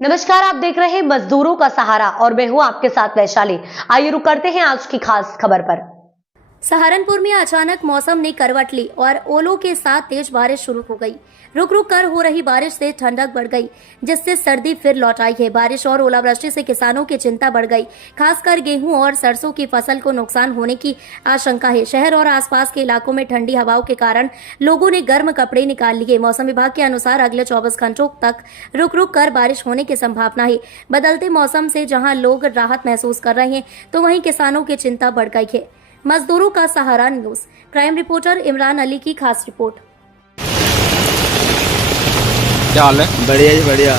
नमस्कार, आप देख रहे हैं मजदूरों का सहारा और मैं हूं आपके साथ वैशाली। आइए रुक करते हैं आज की खास खबर पर। सहारनपुर में अचानक मौसम ने करवट ली और ओलों के साथ तेज बारिश शुरू हो गई। रुक रुक कर हो रही बारिश से ठंडक बढ़ गई, जिससे सर्दी फिर लौट आई है। बारिश और ओलावृष्टि से किसानों की चिंता बढ़ गई। खासकर गेहूं और सरसों की फसल को नुकसान होने की आशंका है। शहर और आसपास के इलाकों में ठंडी हवाओं के कारण लोगों ने गर्म कपड़े निकाल लिए। मौसम विभाग के अनुसार अगले 24 घंटों तक रुक रुक कर बारिश होने की संभावना है। बदलते मौसम से जहाँ लोग राहत महसूस कर रहे हैं, तो वहीं किसानों की चिंता बढ़ गई है। मजदूरों का सहारा news crime reporter Imran Ali की खास रिपोर्ट। क्या हाल है? बढ़िया जी बढ़िया।